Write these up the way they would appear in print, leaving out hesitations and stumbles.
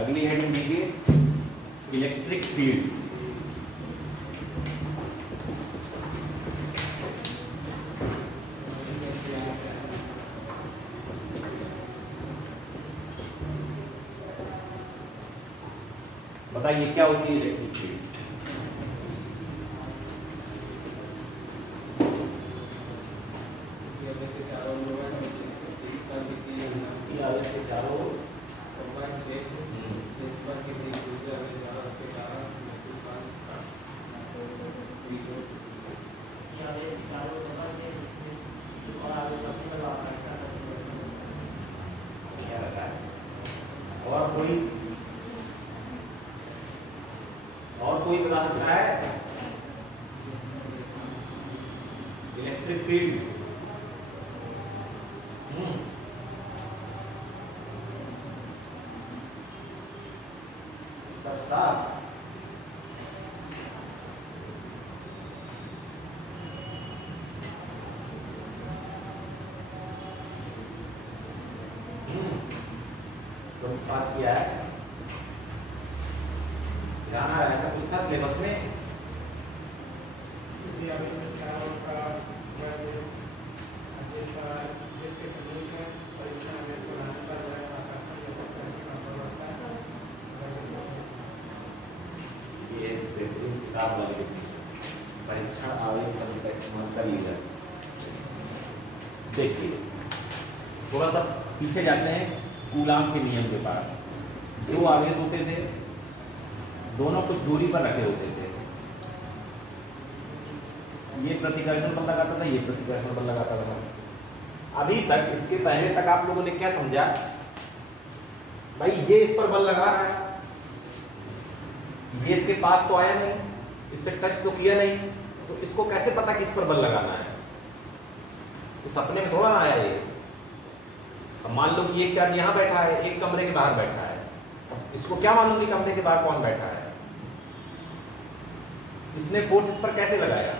अगली हेडिंग दीजिए electric field. बताइए क्या होती है इलेक्ट्रिक फील्ड? और कोई बता सकता है इलेक्ट्रिक फील्ड? सब साफ? तो पास किया है, ध्यान है ऐसा कुछ था सिलेबस में? ये बेहतरीन किताब लगी परीक्षण आवेश शब्द का इस्तेमाल कर लीजिए। देखिए थोड़ा सा पीछे जाते हैं कूलाम के नियम के पास। दो आवेश होते थे, दोनों कुछ दूरी पर रखे होते थे। ये प्रतिकर्षण बल लगाता था, ये प्रतिकर्षण बल लगाता था। अभी तक, इसके पहले तक आप लोगों ने क्या समझा? भाई ये इस पर बल लगा रहा है, ये इसके पास तो आया नहीं, इससे टच तो किया नहीं, तो इसको कैसे पता कि इस पर बल लगाना है? तो सपने में थोड़ा ना आया ये। अब मान लो कि एक चार्ज यहाँ बैठा है, एक कमरे के बाहर बैठा है, इसको क्या मालूम कि कमरे के बाहर कौन बैठा है? इसने फोर्स इस पर कैसे लगाया?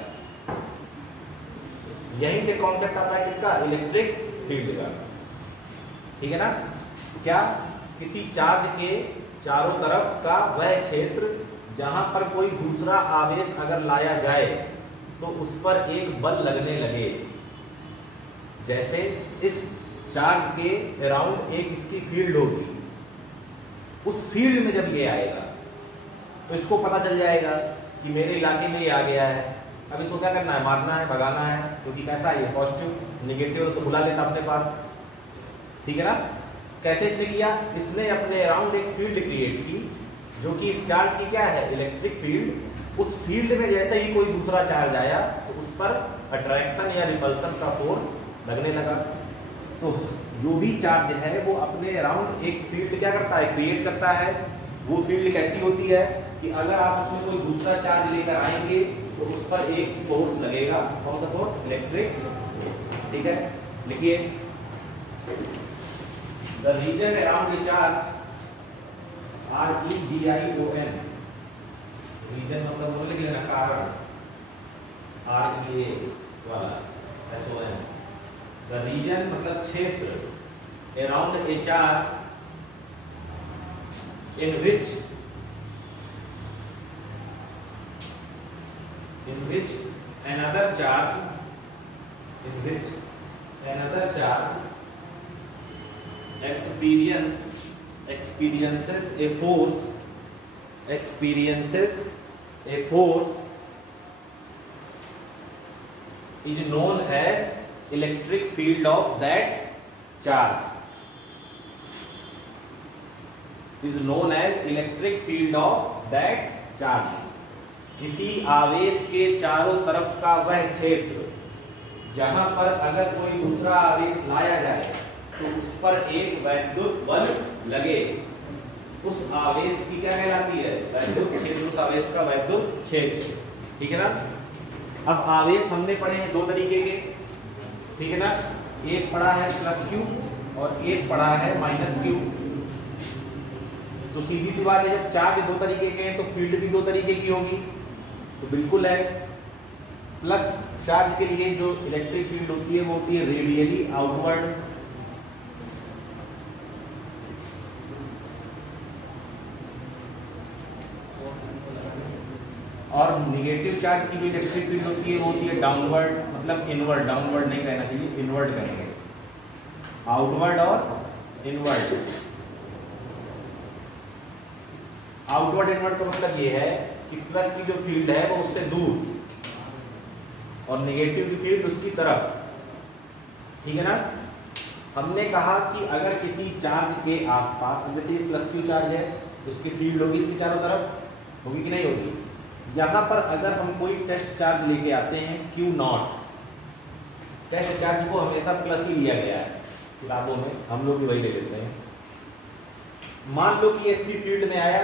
यहीं से कॉन्सेप्ट आता है किसका? इलेक्ट्रिक फील्ड का। ठीक है ना? क्या? किसी चार्ज के चारों तरफ का वह क्षेत्र जहां पर कोई दूसरा आवेश अगर लाया जाए तो उस पर एक बल लगने लगे। जैसे इस चार्ज के अराउंड एक इसकी फील्ड होगी, उस फील्ड में जब ये आएगा तो इसको पता चल जाएगा कि मेरे इलाके में ये आ गया है। अब इसको क्या करना है? मारना है, भगाना है, क्योंकि कैसा है ये? पॉजिटिव। निगेटिव तो बुला लेता अपने पास। ठीक है ना? कैसे इसने किया? इसने अपने अराउंड एक फील्ड क्रिएट की जो कि इस चार्ज की क्या है? Electric field. उस फील्ड में जैसे ही कोई दूसरा चार्ज आया तो उस पर अट्रैक्शन या रिपल्सन का फोर्स लगने लगा। तो जो भी चार्ज है वो अपने अराउंड एक फील्ड क्या करता है? क्रिएट करता है। वो फील्ड कैसी होती है कि अगर आप उसमें कोई दूसरा चार्ज लेकर आएंगे तो उस पर एक फोर्स लगेगा। कौन सा फोर्स? इलेक्ट्रिक। ठीक है, लिखिए the region around the charge REGION। Region मतलब वो लिख लेना, कारण, REA वाला SON। द रीजन मतलब क्षेत्र around a charge in which another charge experiences a force is known as electric field of that charge. Is known as electric field of that charge. किसी आवेश के चारों तरफ का वह क्षेत्र जहां पर अगर कोई दूसरा आवेश लाया जाए तो उस पर एक वैद्युत बल लगे, उस आवेश की क्या कहलाती है? वैद्युत क्षेत्र। उस आवेश का वैद्युत क्षेत्र। ठीक है ना? अब आवेश हमने पढ़े हैं दो तरीके के। ठीक है ना? एक पढ़ा है प्लस क्यू और एक पढ़ा है माइनस क्यू। तो सीधी सी बात है, जब चार्ज दो तरीके के हैं तो फील्ड भी दो तरीके की होगी। तो बिल्कुल है। प्लस चार्ज के लिए जो इलेक्ट्रिक फील्ड होती है वो होती है रेडियली आउटवर्ड। और निगेटिव चार्ज की जो इलेक्ट्रिक फील्ड होती है वो होती है डाउनवर्ड, मतलब इनवर्ड, डाउनवर्ड नहीं कहना चाहिए, इनवर्ड कहेंगे, आउटवर्ड और इनवर्ड। आउटवर्ड इनवर्ड का मतलब ये है कि प्लस की जो फील्ड है वो उससे दूर और नेगेटिव की फील्ड उसकी तरफ, ठीक है ना। हमने कहा कि अगर किसी चार्ज के आसपास, जैसे ये प्लस क्यू चार्ज है, उसकी फील्ड होगी इसकी चारों तरफ, होगी कि नहीं होगी। यहाँ पर अगर हम कोई टेस्ट चार्ज लेके आते हैं क्यू नॉट, टेस्ट चार्ज को हमेशा प्लस ही लिया गया है किताबों में, हम लोग भी वही ले लेते हैं। मान लो कि ये इसकी फील्ड में आया,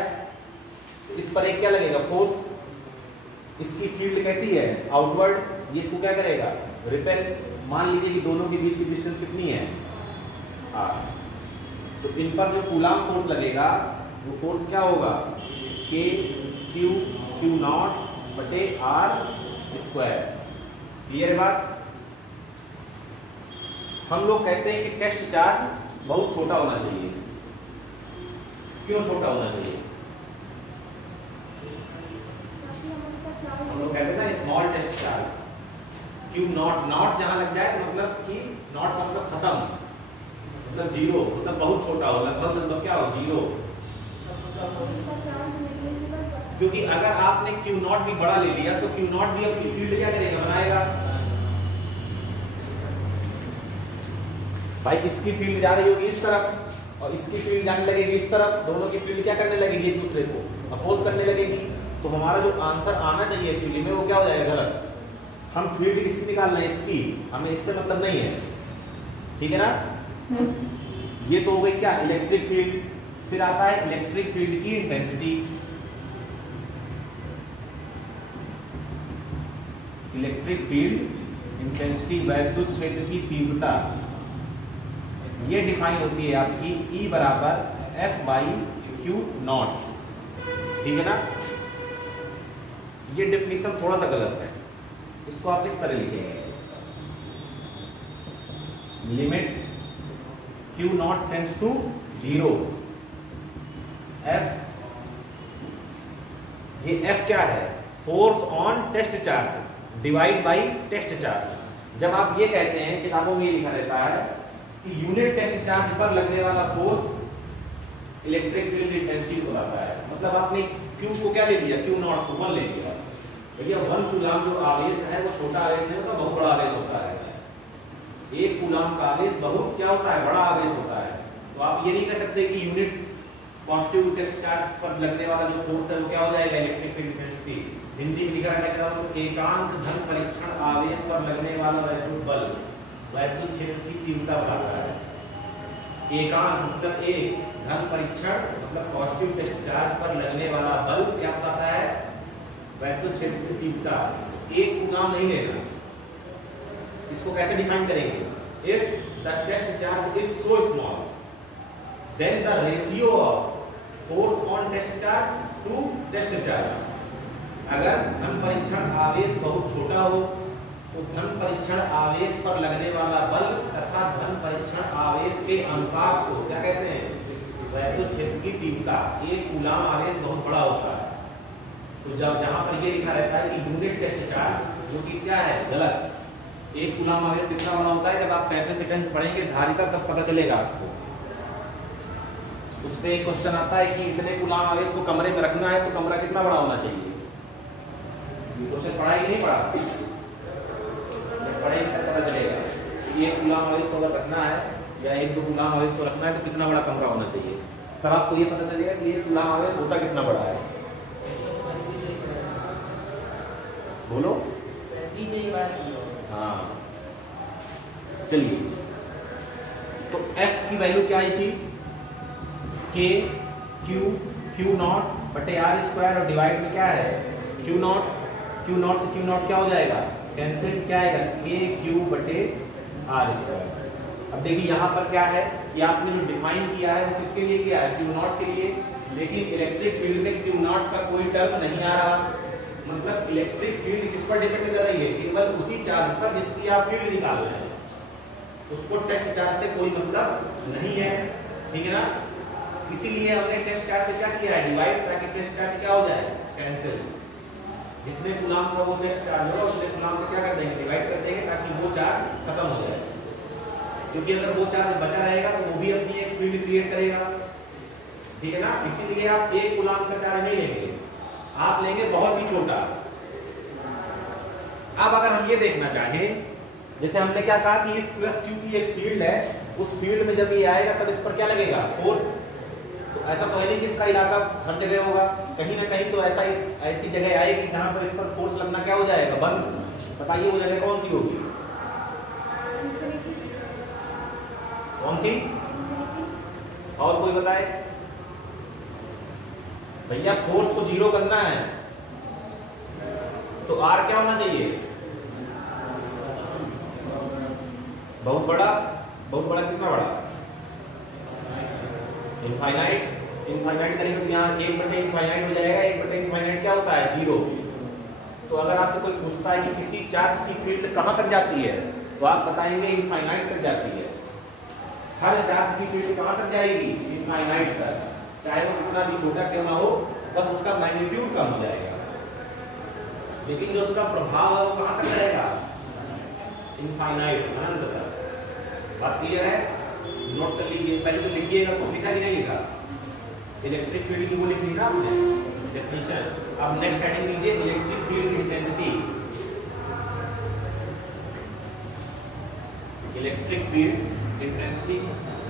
तो इस पर एक क्या लगेगा, फोर्स। इसकी फील्ड कैसी है, आउटवर्ड, ये इसको क्या करेगा, रिपेल। मान लीजिए कि दोनों के बीच की डिस्टेंस कितनी है, आर। तो इन पर जो कूलाम फोर्स लगेगा वो फोर्स क्या होगा, के क्यू क्यू नॉट बटे आर स्क्वायर। क्लियर है बात। हम लोग कहते हैं कि टेस्ट चार्ज बहुत छोटा होना चाहिए। क्यों छोटा होना चाहिए, हम लोग कहते हैं ना small test charge, q naught, naught जहां लग जाए तो मतलब कि नॉट मतलब खत्म, मतलब जीरो, मतलब बहुत छोटा हो, लगभग लगभग क्या हो, जीरो। क्योंकि अगर आपने क्यू नॉट भी बड़ा ले लिया तो क्यू नॉट भी अपनी फील्ड क्या करेगा, बनाएगा। भाई इसकी फील्ड जा रही होगी इस तरफ और इसकी फील्ड जाने लगेगी इस तरफ, दोनों की फील्ड क्या करने लगेगी, एक दूसरे को अपोज करने लगेगी। तो हमारा जो आंसर आना चाहिए एक्चुअली में वो क्या हो जाएगा, गलत। हम फील्ड किसकी निकालना है, इसकी, हमें इससे मतलब नहीं है, ठीक है ना। ये तो हो गई क्या, इलेक्ट्रिक फील्ड। फिर आता है इलेक्ट्रिक फील्ड की इंटेंसिटी। इलेक्ट्रिक फील्ड इंटेंसिटी, वैद्युत क्षेत्र की तीव्रता, ये डिफाइन होती है आपकी E बराबर F बाई क्यू नॉट, ठीक है ना। ये डेफिनेशन थोड़ा सा गलत है, इसको आप इस तरह लिखेंगे, limit q naught tends to 0, F, ये F क्या है, force on test charge divide by test charge. जब आप ये कहते हैं, किताबों में ये लिखा रहता है कि यूनिट टेस्ट चार्ज पर लगने वाला फोर्स इलेक्ट्रिक फील्ड इंटेंसिटी को बताता है। मतलब आपने Q को क्या ले लिया, Q नॉट को 1 ले लिया। भैया 1 कूलाम जो आवेश है वो छोटा आवेश है, मतलब बहुत बड़ा आवेश होता है। 1 कूलाम का आवेश बहुत क्या होता है, बड़ा आवेश होता है। तो आप ये नहीं कह सकते कि यूनिट पॉजिटिव टेस्ट चार्ज पर लगने वाला जो फोर्स है वो क्या हो जाएगा, इलेक्ट्रिक फील्ड इंटेंसिटी। हिंदी में लिखा है एकांक धन परीक्षण आवेश पर लगने वाला वैद्युत बल, वैद्युत क्षेत्र की तीव्रता बताता है। एकांक मतलब एक, धन परीक्षण मतलब पॉजिटिव टेस्ट चार्ज पर लगने वाला बल क्या बताता है, वैद्युत क्षेत्र की तीव्रता। एक कूलाम नहीं लेना। इसको कैसे डिफाइन करेंगे, if the test charge is so small then the ratio of force on test charge to test charge. अगर धन परीक्षण आवेश बहुत छोटा हो तो धन परीक्षण आवेश पर लगने वाला बल तथा धन परीक्षण आवेश के अनुपात को क्या कहते हैं, वैद्युत क्षेत्र की तीव्रता। एक कूलाम आवेश बहुत बड़ा होता है, तो जब जहां पर ये लिखा रहता है कि यूनिट टेस्ट चार्ज, वो चीज क्या है, गलत। एक कूलाम आवेश कितना बड़ा होता है, जब आप कैपेसिटेंस पढ़ेंगे धारिता तब पता चलेगा आपको। उस पर एक क्वेश्चन आता है कि इतने कूलाम आवेश को कमरे में रखना है तो कमरा कितना बड़ा होना चाहिए। ये क्वेश्चन पढ़ा कि नहीं पढ़ा, पढ़ेंगे तब पता चलेगा कि 1 कूलाम आवेश को अगर रखना है या 1-2 कूलाम आवेश को रखना है तो कितना बड़ा कमरा होना चाहिए। तब आपको ये पता चलेगा कि 1 कूलाम आवेश होता कितना बड़ा है। बोलो, हाँ चलिए। तो F की वैल्यू क्या आई थी, K क्यू नॉट बटे आर स्क्वायर और डिवाइड में क्या है, क्यू नॉट से क्यू नॉट क्या हो जाएगा, कैंसिल, क्या आएगा, के क्यू बटे आर स्क्वायर। अब देखिए यहाँ पर क्या है कि आपने जो डिफाइन किया है वो किसके लिए किया है, क्यू नॉट के लिए। लेकिन इलेक्ट्रिक फील्ड में क्यू नॉट का कोई टर्म नहीं आ रहा, मतलब इलेक्ट्रिक फील्ड किस पर डिपेंड कर रही है, केवल उसी चार्ज पर जिसकी आप फील्ड निकाल रहे हैं। उसको टेस्ट चार्ज से कोई मतलब नहीं है, ठीक है ना। इसीलिए हमने टेस्ट चार्ज से क्या किया है, डिवाइड, ताकि टेस्ट चार्ज क्या हो जाए, कैंसिल। जितने कूलाम का वो टेस्ट चार्ज होगा उतने कूलाम से क्या कर देंगे, डिवाइड कर देंगे ताकि वो चार्ज खत्म हो जाए, क्योंकि अगर वो चार्ज बचा रहेगा तो वो भी अपनी एक फील्ड क्रिएट करेगा, ठीक है ना। इसीलिए आप एक कूलाम का चार्ज नहीं लेंगे, आप लेंगे बहुत ही छोटा। अब अगर हम ये देखना चाहें, जैसे हमने क्या कहा कि इस प्लस क्यू की एक फील्ड है, उस फील्ड में जब ये आएगा तब इस पर क्या लगेगा, फोर्स। तो ऐसा तो है नहीं कि इसका इलाका हर जगह होगा, कहीं ना कहीं तो ऐसी जगह आएगी जहां पर इस पर फोर्स लगना क्या हो जाएगा, बंद। बताइए वो जगह कौन सी होगी, कौन सी, और कोई बताए भैया। फोर्स को जीरो करना है तो आर क्या होना चाहिए, बहुत बड़ा। बहुत बड़ा कितना बड़ा, इनफाइनाइट। इनफाइनाइट करेंगे तो यहाँ 1/इनफाइनाइट हो जाएगा। 1/इनफाइनाइट क्या होता है, जीरो। तो अगर आपसे कोई पूछता है कि किसी चार्ज की फील्ड कहाँ तक जाती है, तो आप बताएंगे इनफाइनाइट तक जाती है। हर चार्ज की फील्ड कहाँ तक जाएगी, इनफाइनाइट तक, चाहे वो कितना भी छोटा क्यों ना हो, बस उसका मैग्नीट्यूड कम हो जाएगा, लेकिन जो उसका प्रभाव है वो कहाँ तक रहेगा, इनफाइनाइट, अनंत तक। बात क्लियर है, नोट कर लीजिए। पहले तो लिखिएगा, कुछ लिखा कि नहीं लिखा, इलेक्ट्रिक फील्ड की वो लिख ली ना आपने डेफिनेशन। अब नेक्स्ट हेडिंग लीजिए, electric field intensity. Electric field intensity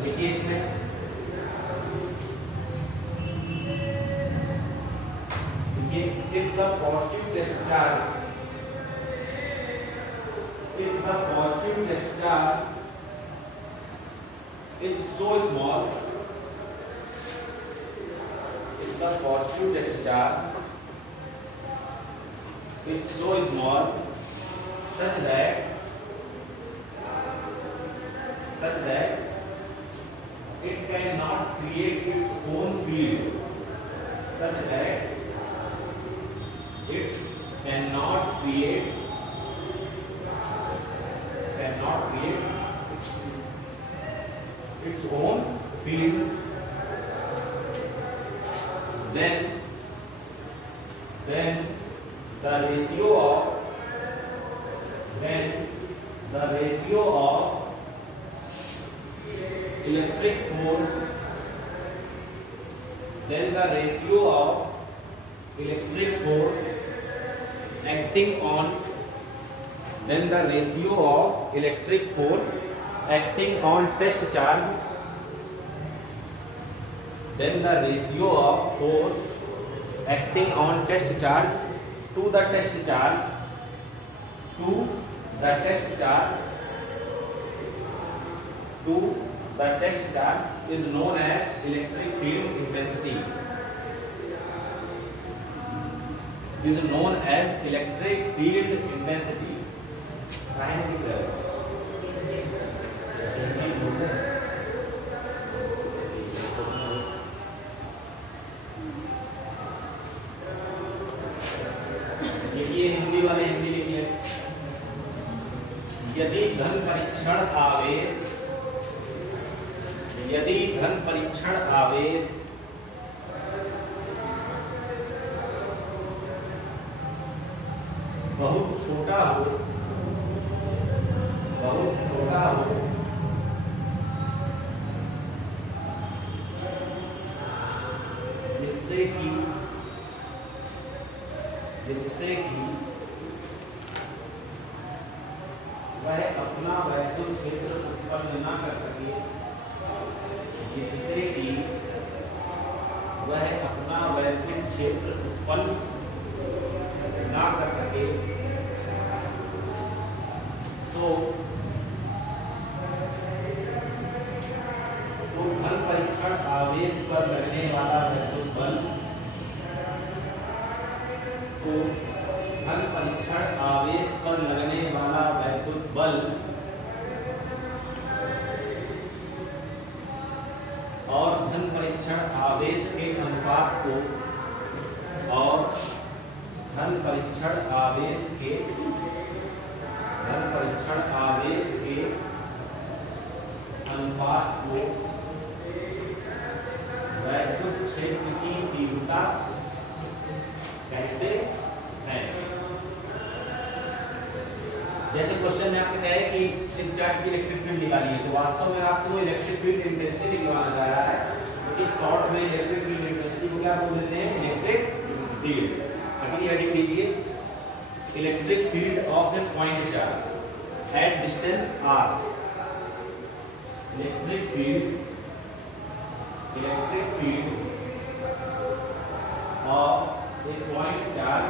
लिखिए इसमें, देखिए if the positive test charge, if the positive test charge is so small, if the positive test charge is so small such that it cannot create its own field, such that it cannot create its own field, then the ratio of electric force, then the ratio of electric force acting on, then the ratio of electric force acting on test charge, then the ratio of force acting on test charge to the test charge is known as electric field intensity, is known as electric field intensity। देखिए हिंदी वाले हिंदी लिखिए, यदि धन परीक्षण आवेश बहुत छोटा हो, जिससे कि वह अपना वैद्युत क्षेत्र उत्पन्न न कर सके, जिससे कि वह अपना वैद्युत क्षेत्र उत्पन्न न कर सके, तो धन परीक्षण आवेश पर लगने वाला वैद्युत बल, और धन परीक्षण आवेश के अनुपात को, वैद्युत क्षेत्र की तीव्रता कहते है। जैसे क्वेश्चन में आपसे कहे कि इस चार्ज की इलेक्ट्रिक फील्ड निकालिए, तो वास्तव में आपसे वो इलेक्ट्रिक फील्ड इंटेंसिटी निकालना चाह रहा है। कि शॉर्ट में इलेक्ट्रिक फील्ड इंटेंसिटी को क्या बोल देते हैं? Electric field. अभी हेडिंग लीजिए, electric field of A point charge at distance r। Electric field of A point charge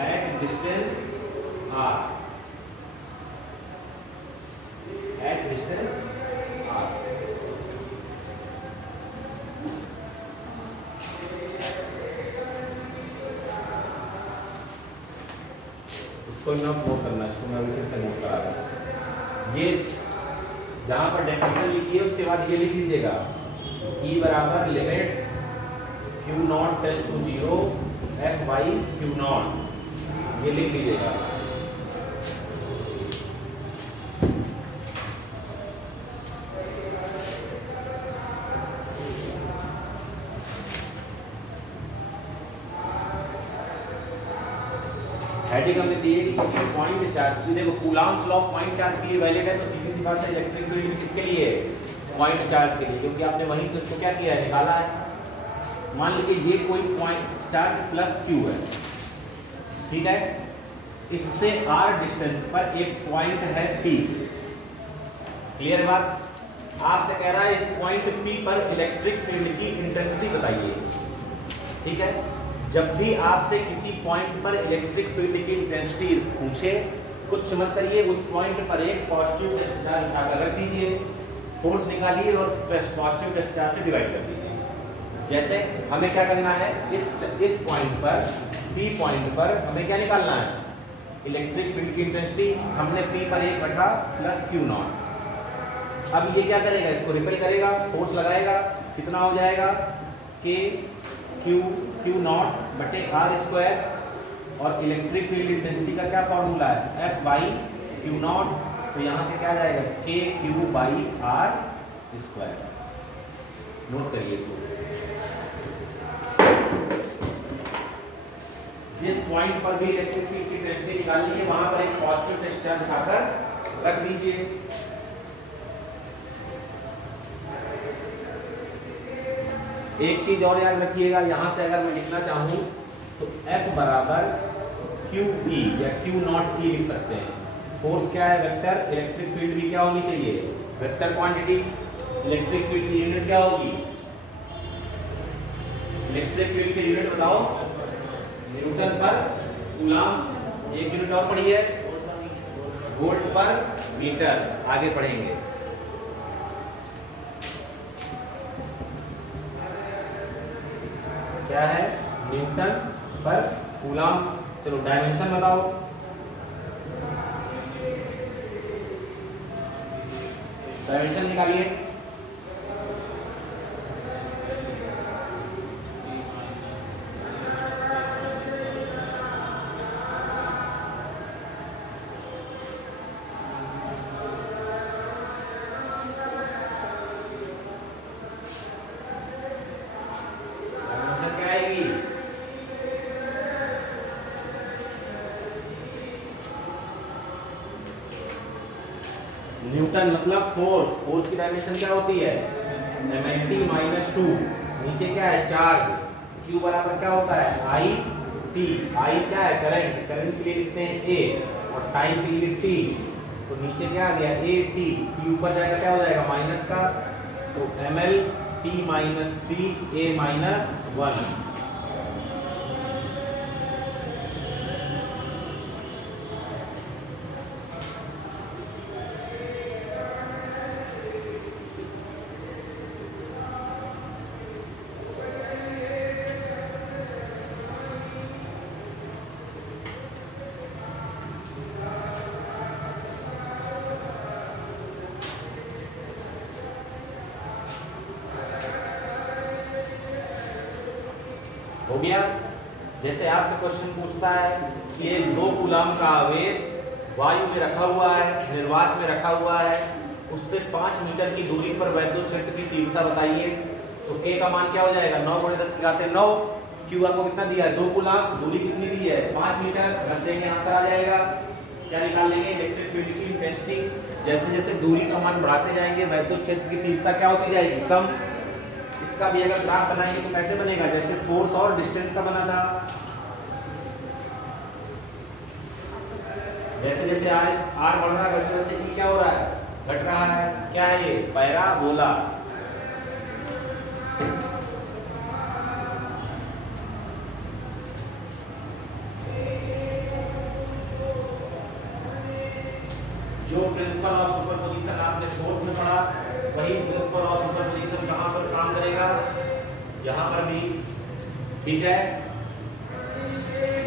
at distance r, at distance r। इसको ना नोट करना, इसको मैं फिर से नोट करा दूं। ये जहां पर डेफिनेशन लिखी है उसके बाद ये लिख लीजिएगा, E बराबर limit Q naught tends to 0 F by Q naught, ये लिख लीजिएगा। हेडिंग हमने दी है कि किसी पॉइंट चार्ज, देखो कूलॉम्स लॉ पॉइंट चार्ज के लिए वैलिड है, तो सीधी सी बात है इलेक्ट्रिक फील्ड किसके लिए है? पॉइंट चार्ज के लिए, क्योंकि आपने वहीं से उसको क्या किया है? निकाला है। मान लीजिए ये कोई पॉइंट चार्ज प्लस Q है, ठीक है, इससे r डिस्टेंस पर एक पॉइंट है P। क्लियर बात? आपसे कह रहा है इस पॉइंट P पर इलेक्ट्रिक फील्ड की इंटेंसिटी बताइए, ठीक है। जब भी आपसे किसी पॉइंट पर इलेक्ट्रिक फील्ड की इंटेंसिटी पूछे, कुछ मत करिए, उस पॉइंट पर एक पॉजिटिव टेस्ट चार्ज उठाकर रख दीजिए, फोर्स निकालिए और पॉजिटिव टेस्ट चार्ज से डिवाइड कर दीजिए। जैसे हमें क्या करना है, इस पॉइंट पर P पॉइंट पर हमें क्या निकालना है? इलेक्ट्रिक फील्ड की इंटेंसिटी। हमने P पर एक रखा प्लस Q नॉट। अब ये क्या करेगा? इसको रिपेल करेगा, फोर्स लगाएगा, कितना हो जाएगा? K Q नॉट बटे R स्क्वायर, और इलेक्ट्रिक फील्ड इंटेंसिटी का क्या फॉर्मूला है? F by Q not. तो यहाँ से क्या जाएगा? K Q by R square. Note करिए इसको। जिस पॉइंट पर भी इलेक्ट्रिक फील्ड की इंटेंसिटी निकालनी है वहां पर एक पॉजिटिव टेस्ट चार्ज उठाकर रख दीजिए। एक चीज और याद रखिएगा, यहां से अगर मैं लिखना चाहूं तो F बराबर QE या Q नॉट E लिख सकते हैं। फोर्स क्या है? वेक्टर। इलेक्ट्रिक फील्ड भी क्या होनी चाहिए? Vector quantity. इलेक्ट्रिक फील्ड की यूनिट क्या होगी? इलेक्ट्रिक फील्ड की यूनिट बताओ? न्यूटन पर कूलॉम। एक यूनिट और पढ़ी है, वोल्ट पर मीटर। आगे पढ़ेंगे। क्या है? न्यूटन पर कूलॉम। चलो डायमेंशन बताओ। डायमेंशन निकालिए। न्यूटन मतलब फोर्स। फोर्स की डायमेंशन क्या होती है? mnt minus 2। नीचे क्या है? चार्ज। Q बराबर क्या होता है? I T। I क्या है? करंट। करंट के लिए लिखते हैं A और टाइम के लिए T। तो नीचे क्या आ गया? AT। T ऊपर जाएगा क्या हो जाएगा? माइनस का। तो ml T minus 3 A minus 1। हो गया। जैसे आपसे क्वेश्चन पूछता है कि एक 2 कूलम का आवेश वायु में रखा हुआ है, निर्वात में रखा हुआ है, उससे 5 मीटर की दूरी पर वैद्युत क्षेत्र की तीव्रता बताइए, तो K का मान क्या हो जाएगा? 9 × 10⁻9। क्यू आपको कितना दिया है 2 कूलम, दूरी कितनी दी है 5 मीटर, रख देंगे आंसर आ जाएगा। क्या निकाल लेंगे इलेक्ट्रिक फील्ड की इंटेंसिटी। जैसे जैसे दूरी का मान बढ़ाते जाएंगे वैद्युत क्षेत्र की तीव्रता क्या होती जाएगी कम। इसका भी अगर ग्राफ बनाएंगे तो कैसे बनेगा, जैसे फोर्स और डिस्टेंस का बना था। जैसे जैसे आर बढ़ रहा है वैसे वैसे ई क्या हो रहा है घट रहा है। क्या है ये पैराबोला। जो प्रिंसिपल ऑफ सुपरपोजिशन आपने फोर्स में पढ़ा वही प्रिंसिपल ऑफ सुपरपोजिशन कहां पर काम करेगा, यहां पर भी। ठीक है,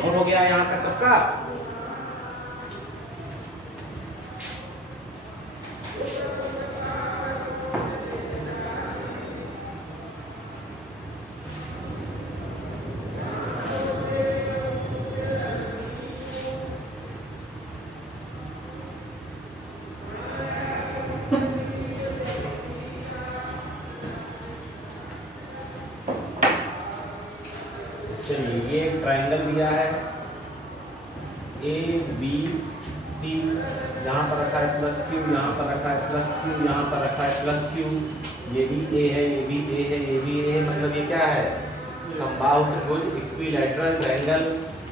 नोट हो गया यहां तक सबका। चलिए ये एक ट्रायंगल दिया है ए बी सी, यहाँ पर रखा है प्लस क्यू, यहाँ पर रखा है प्लस क्यू, यहाँ पर रखा है प्लस क्यू। ये भी ए है, ये भी ए है, ये भी ए है, मतलब ये क्या है समबाहु त्रिभुज इक्विलैटरल ट्रायंगल।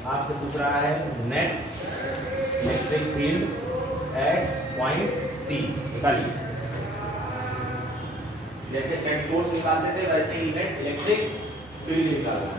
आपसे पूछ रहा है net electric field at point C निकालिए। जैसे नेट फोर्स निकालते थे वैसे ही नेट इलेक्ट्रिक फील्ड निकालना है।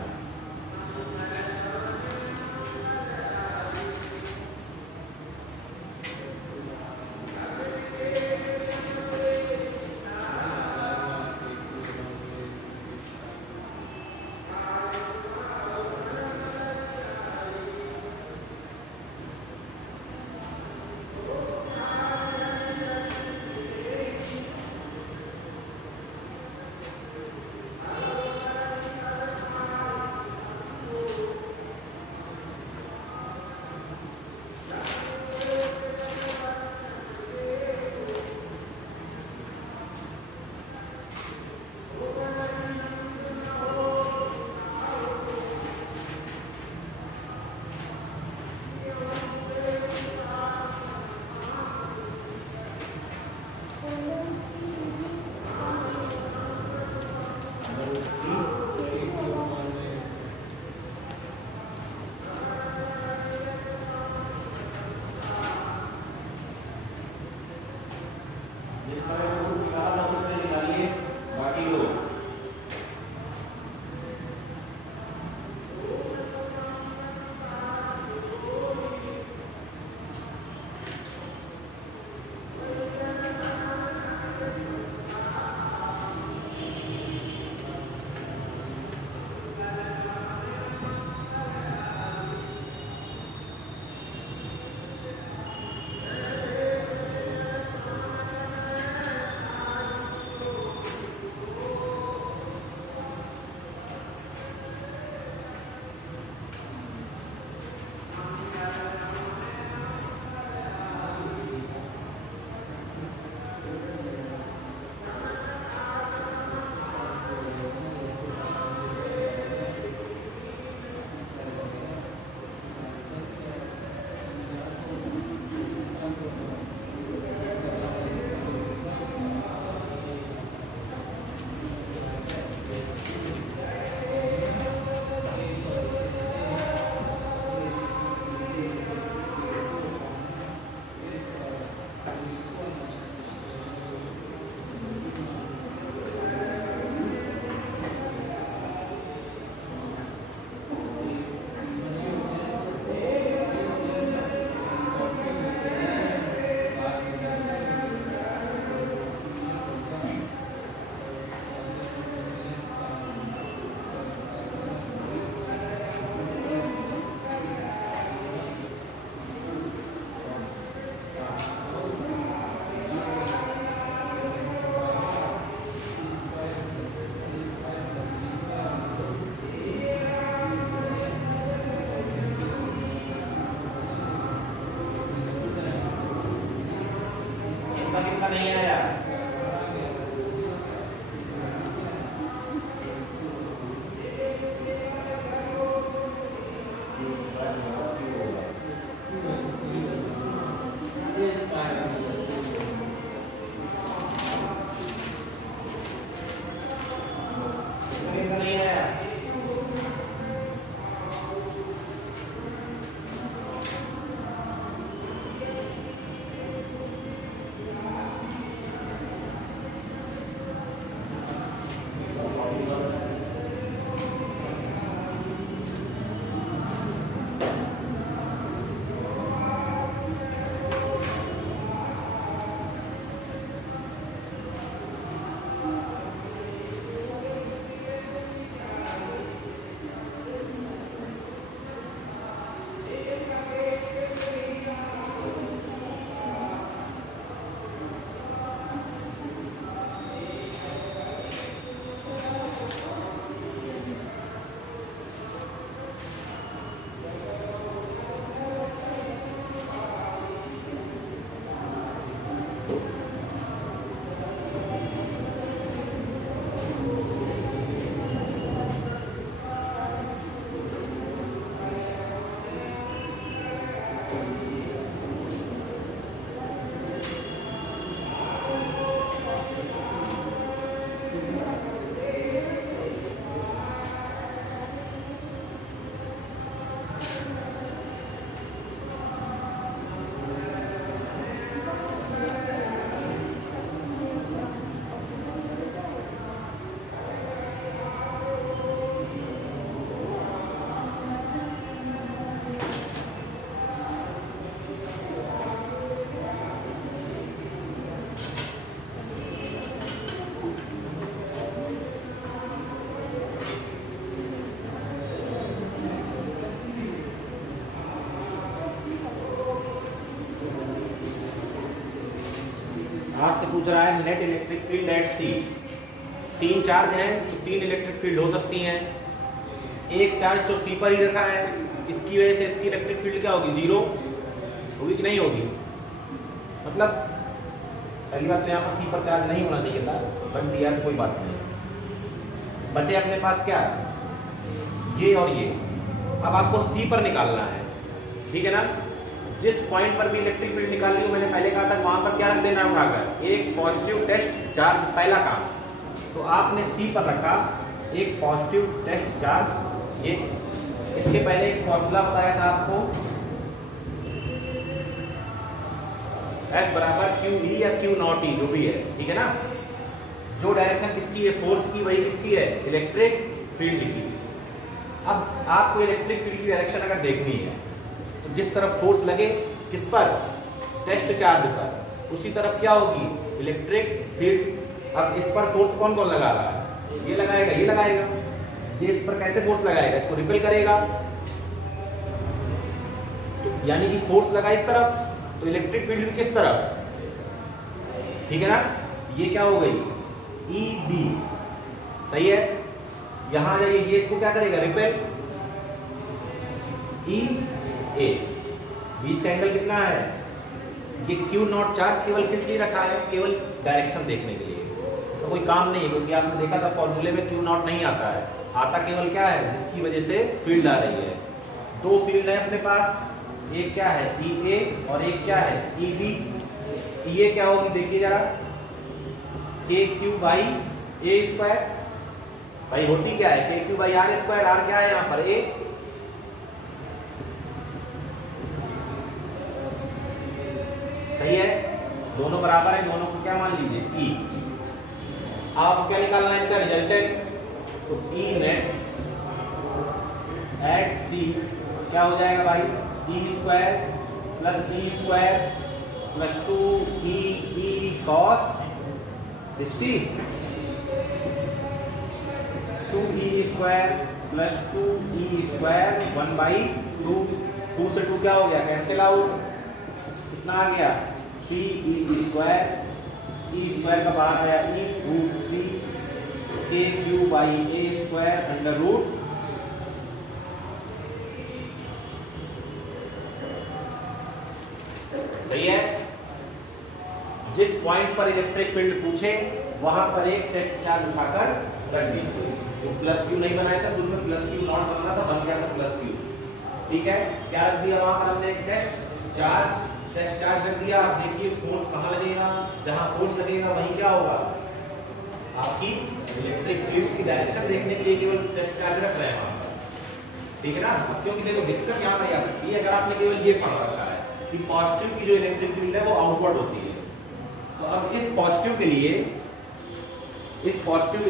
पूछ रहा है net electric field at C. 3 charge हैं तो 3 इलेक्ट्रिक फील्ड हो सकती हैं। एक चार्ज तो सी पर ही रखा है, इसकी वजह से इसकी इलेक्ट्रिक फील्ड क्या होगी, 0 होगी कि नहीं होगी। मतलब पहली बात तो यहाँ पर सी पर चार्ज नहीं होना चाहिए था, बट दिया तो कोई बात नहीं। बचे अपने पास क्या, ये और ये। अब आपको सी पर निकालना है, ठीक है ना। जिस पॉइंट पर भी इलेक्ट्रिक फील्ड निकाल ली, मैंने पहले कहा था वहां पर क्या रख देना है उठाकर, एक पॉजिटिव टेस्ट चार्ज, पहला काम। तो आपने सी पर रखा एक पॉजिटिव टेस्ट चार्ज। ये इसके पहले एक फॉर्मूला बताया था आपको, F बराबर क्यू ई या क्यू नॉट ई जो भी है, ठीक है ना। जो डायरेक्शन किसकी है, फोर्स की, वही किसकी है, इलेक्ट्रिक फील्ड की। अब आपको इलेक्ट्रिक फील्ड की डायरेक्शन अगर देखनी है तो जिस तरफ फोर्स लगे, किस पर, टेस्ट चार्ज पर, उसी तरफ क्या होगी, इलेक्ट्रिक फील्ड। अब इस पर फोर्स कौन कौन लगा रहा है, ये लगाएगा, ये लगाएगा। ये इस पर कैसे फोर्स लगाएगा, इसको रिपेल करेगा। तो यानी कि फोर्स लगा इस तरफ, तो इलेक्ट्रिक फील्ड भी किस तरफ, ठीक है ना। ये क्या हो गई, ई बी, सही है। यहां जाइए, ये इसको क्या करेगा, रिपेल। ई ए, बीच का एंगल कितना है, ये क्यू नॉट चार्ज केवल किस लिए रखा है, केवल डायरेक्शन देखने के लिए। इसका कोई काम नहीं है, क्योंकि आपने देखा था फॉर्मूले में क्यू नॉट नहीं आता है, आता केवल क्या है, जिसकी वजह से फील्ड आ रही है। 2 फील्ड है अपने पास, एक क्या है, ई ए, और एक क्या है, ई बी। ई ए क्या होगी, देखिए जरा, के क्यू बाई ए स्क्वायर। भाई होती क्या है, K q by r square. R क्या है यहाँ पर, ए। सही है, दोनों बराबर है, दोनों को क्या मान लीजिए, ई। आपको क्या निकालना है, इनका रिजल्टेंट। तो ई नेट एट सी क्या हो जाएगा भाई, E square plus E square plus 2 E cos 60, 2 E square plus 2 E square 1/2। 2 से 2 क्या हो गया, कैंसिल आउट। कितना आ गया, 3 ई स्क्वायर, ई स्क्वायर का बाहर आया ई, root 3 K q by a square under root. सही है। जिस पॉइंट पर इलेक्ट्रिक फील्ड पूछे वहां पर एक टेस्ट चार्ज उठाकर रख दीजिए। तो प्लस क्यू नहीं बनाया था शुरू में, प्लस क्यू नॉट बनना था, बन गया था प्लस क्यू, ठीक है। क्या रख दिया वहां पर हमने, एक टेस्ट चार्ज रख दिया। आप देखिए फोर्स कहां लगेगा, जहां फोर्स लगेगा वहीं क्या होगा, आपकी इलेक्ट्रिक फील्ड की डायरेक्शन देखने के लिए केवल टेस्ट चार्ज रख रहे हैं वहां पर, ठीक है ना। क्योंकि देखो दिक्कत यहाँ पर आ सकती है, अगर आपने केवल ये पढ़ रखा है कि पॉजिटिव की जो इलेक्ट्रिक फील्ड है वो आउटवर्ड होती है, तो अब इस पॉजिटिव के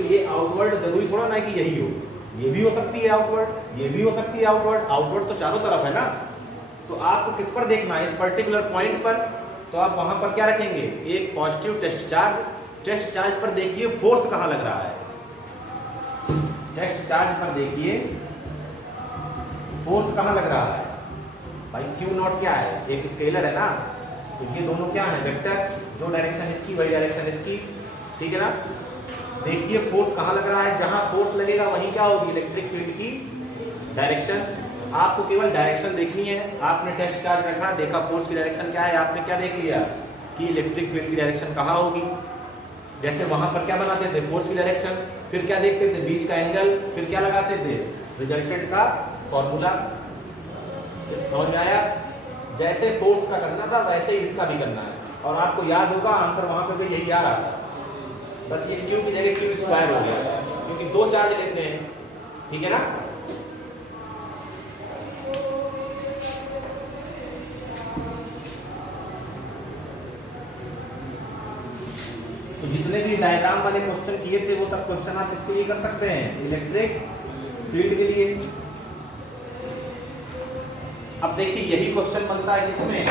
लिए आउटवर्ड जरूरी थोड़ा ना कि यही हो, ये भी हो सकती है आउटवर्ड, ये भी हो सकती है आउटवर्ड। आउटवर्ड तो चारों तरफ है ना। तो आपको किस पर देखना है, इस पर्टिकुलर पॉइंट पर। तो आप वहां पर क्या रखेंगे, एक positive test charge. Test charge पर देखिए फोर्स कहां लग रहा है, टेस्ट चार्ज पर देखिए फोर्स कहां लग रहा है भाई। क्यू नॉट क्या है, एक स्केलर है ना, तो ये दोनों क्या है, वेक्टर। जो डायरेक्शन इसकी वही डायरेक्शन इसकी, ठीक है ना। देखिए फोर्स कहां लग रहा है, जहां फोर्स लगेगा वहीं क्या होगी, इलेक्ट्रिक फील्ड की डायरेक्शन। आपको केवल डायरेक्शन देखनी है। आपने टेस्ट चार्ज रखा, देखा फोर्स की डायरेक्शन क्या है, आपने क्या देख लिया कि इलेक्ट्रिक फील्ड की डायरेक्शन कहां होगी। जैसे वहां पर क्या बनाते थे, फोर्स की डायरेक्शन, फिर क्या देखते थे, बीच का एंगल, फिर क्या लगाते थे, रिजल्टेंट का फॉर्मूला। समझ में आया। जैसे फोर्स का करना था वैसे ही इसका भी करना है, और आपको याद होगा आंसर वहां पे भी यही आ रहा था, बस ये क्यू की जगह क्यू स्क्वायर हो गया, क्योंकि 2 चार्ज लेते हैं, ठीक है ना। तो जितने भी डायग्राम वाले क्वेश्चन किए थे वो सब क्वेश्चन आप किसके लिए कर सकते हैं, इलेक्ट्रिक फील्ड के लिए। अब देखिए यही क्वेश्चन बनता है जिसमें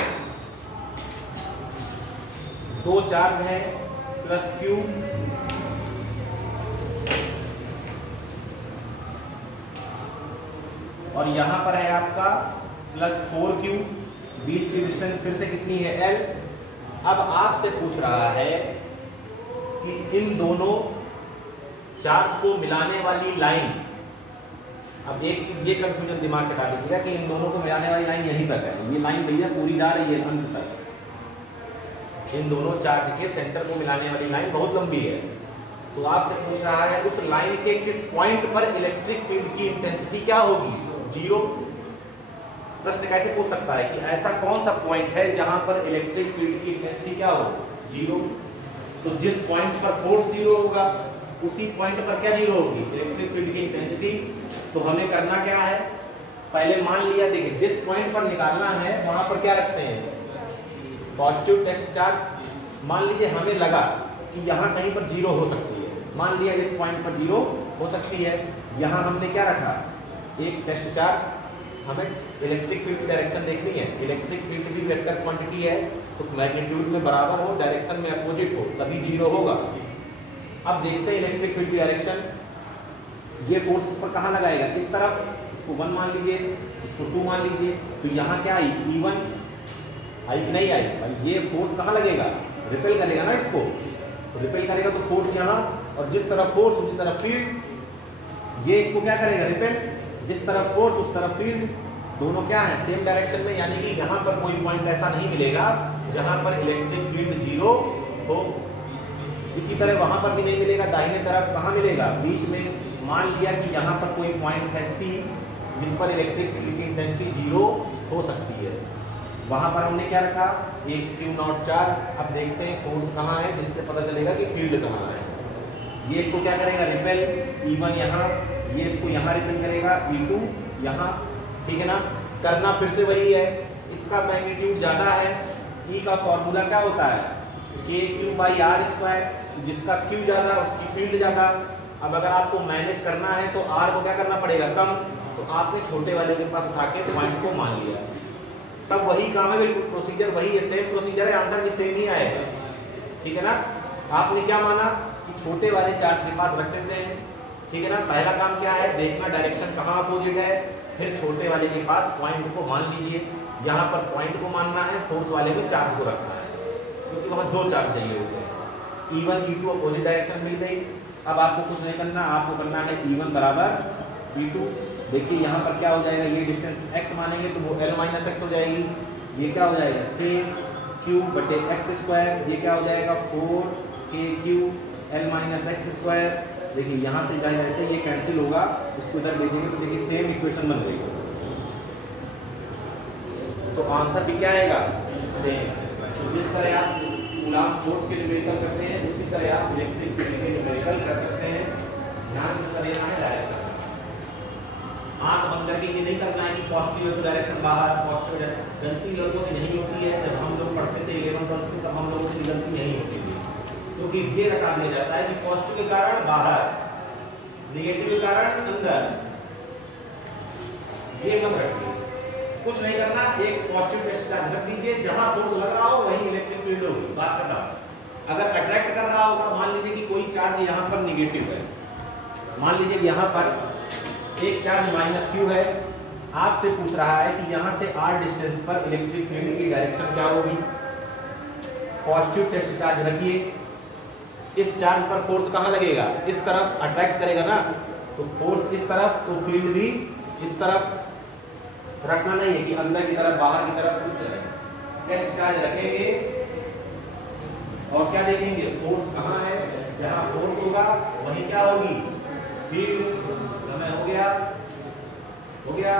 2 चार्ज है प्लस क्यू, और यहां पर है आपका प्लस 4q, बीच की डिस्टेंस फिर से कितनी है, l। अब आपसे पूछ रहा है कि इन दोनों चार्ज को मिलाने वाली लाइन, अब एक चीज ये कंफ्यूजन दिमाग से हटा दीजिएगा कि इन दोनों को मिलाने वाली लाइन यहीं तक है, ये लाइन भैया पूरी जा रही है अंत तक। इन दोनों चार्ज के सेंटर को मिलाने वाली लाइन बहुत लंबी है। तो आपसे पूछ रहा है उस लाइन के किस पॉइंट पर इलेक्ट्रिक फील्ड की इंटेंसिटी क्या होगी? 0। प्रश्न कैसे पूछ सकता है कि ऐसा कौन सा पॉइंट है जहां पर इलेक्ट्रिक फील्ड की इंटेंसिटी क्या हो? 0। तो जिस पॉइंट पर फोर्स 0 होगा उसी पॉइंट पर क्या 0 होगी? इलेक्ट्रिक फील्ड की इंटेंसिटी। तो हमें करना क्या है, पहले मान लिया, देखिए जिस पॉइंट पर निकालना है वहां पर क्या रखते हैं? Positive test charge. मान लीजिए हमें लगा कि यहाँ कहीं पर 0 हो सकती है, मान लिया इस पॉइंट पर 0 हो सकती है, यहाँ हमने क्या रखा? एक टेस्ट चार्ज। हमें इलेक्ट्रिक फील्ड की डायरेक्शन देखनी है, इलेक्ट्रिक फील्ड भी वेक्टर क्वांटिटी है, तो मैग्नीट्यूड में बराबर हो, डायरेक्शन में अपोजिट हो, तभी 0 होगा। अब देखते हैं इलेक्ट्रिक फील्ड की डायरेक्शन। ये फोर्स इस पर कहाँ लगाएगा? इस तरफ, इसको 1 मान लीजिए, इसको 2 मान लीजिए, तो यहाँ क्या आई? E1 आई कि नहीं आई? भाई ये फोर्स कहाँ लगेगा? रिपेल करेगा ना इसको, तो रिपेल करेगा तो फोर्स यहाँ, और जिस तरफ फोर्स उसी तरफ फील्ड। ये इसको क्या करेगा? रिपेल। जिस तरफ फोर्स उस तरफ फील्ड, दोनों क्या है? सेम डायरेक्शन में, यानी कि यहाँ पर कोई पॉइंट ऐसा नहीं मिलेगा जहाँ पर इलेक्ट्रिक फील्ड 0 हो। इसी तरह वहां पर भी नहीं मिलेगा, दाहिने तरफ कहाँ मिलेगा? बीच में। मान लिया कि यहाँ पर कोई पॉइंट है C जिस पर इलेक्ट्रिक फील्ड की इंटेंसिटी 0 हो सकती है, वहां पर हमने क्या रखा? एक Q0 चार्ज। अब देखते हैं फोर्स कहाँ है जिससे पता चलेगा कि फील्ड कहाँ है। ये इसको क्या करेगा? रिपेल। E1 यहाँ, ये इसको यहाँ रिपेल करेगा, E2 यहाँ, ठीक है ना? करना फिर से वही है, इसका मैग्नीट्यूड ज्यादा है, E का फॉर्मूला क्या होता है? KQ/R²। जिसका Q ज्यादा उसकी फील्ड ज्यादा। अब अगर आपको मैनेज करना है तो R को क्या करना पड़ेगा? कम। तो आपने छोटे वाले के पास उठा के पॉइंट को मान लिया। सब वही काम है, बिल्कुल प्रोसीजर वही है, सेम प्रोसीजर है, आंसर भी सेम ही आएगा, ठीक है ना? आपने क्या माना कि छोटे वाले चार्ज के पास रख देते हैं, ठीक है ना? पहला काम क्या है? देखना डायरेक्शन कहाँ अपोजिट है, फिर छोटे वाले के पास पॉइंट को मान लीजिए। यहाँ पर पॉइंट को मानना है, फोर्स वाले में चार्ज को रखना है, क्योंकि वहाँ 2 चार्ज चाहिए होते हैं। E1 E2 अपोजिट डायरेक्शन मिल गई। अब आपको कुछ नहीं करना, आपको करना है E1 बराबर E2। देखिए यहाँ पर क्या हो जाएगा? ये डिस्टेंस x मानेंगे तो वो L-x हो जाएगी। ये क्या हो जाएगा? KQ/x²। ये क्या हो जाएगा? 4KQ L-x²। देखिए यहाँ से जाए जैसे ये कैंसिल होगा, इसको इधर भेजेंगे तो देखिए सेम इक्वेशन बन गई। तो आंसर भी क्या आएगा? सेम। तो जिस तरह आप कूलाम फोर्स के न्यूमेरिकल करते हैं उसी तरह आप इलेक्ट्रिक फील्ड के न्यूमेरिकल कर सकते हैं। ध्यान किस तरह है? डायरेक्शन। आंख बंद करके ये नहीं करना है कि पॉजिटिव है तो डायरेक्शन बाहर, पॉजिटिव है। गलती लोगों से नहीं होती है। जब हम लोग पढ़ते थे 11th में तब हम लोगों से गलती नहीं होती थी, क्योंकि ये रटा दिया जाता है कि पॉजिटिव के कारण बाहर, नेगेटिव के कारण अंदर। ये मत रखिए, कुछ नहीं करना, एक पॉजिटिव टेस्ट चार्ज रख दीजिए, जहां फोर्स लग रहा हो वहीं इलेक्ट्रिक फील्ड होगी, बात खत्म। अगर अट्रैक्ट कर रहा होगा, मान लीजिए कि कोई चार्ज यहाँ पर नेगेटिव है, मान लीजिए कि यहाँ पर एक चार्ज -Q है, आपसे पूछ रहा है कि यहाँ से R डिस्टेंस पर इलेक्ट्रिक फील्ड की डायरेक्शन क्या होगी। पॉजिटिव टेस्ट चार्ज रखिए, इस चार्ज पर फोर्स कहाँ लगेगा? इस तरफ अट्रैक्ट करेगा ना, तो फोर्स इस तरफ, तो फील्ड भी इस तरफ। रखना नहीं है कि अंदर की तरफ बाहर की तरफ, कुछ नहीं। टेस्ट चार्ज रखेंगे और क्या देखेंगे? फोर्स कहाँ है? जहां फोर्स होगा वहीं क्या होगी? फील्ड। समय हो गया, हो गया।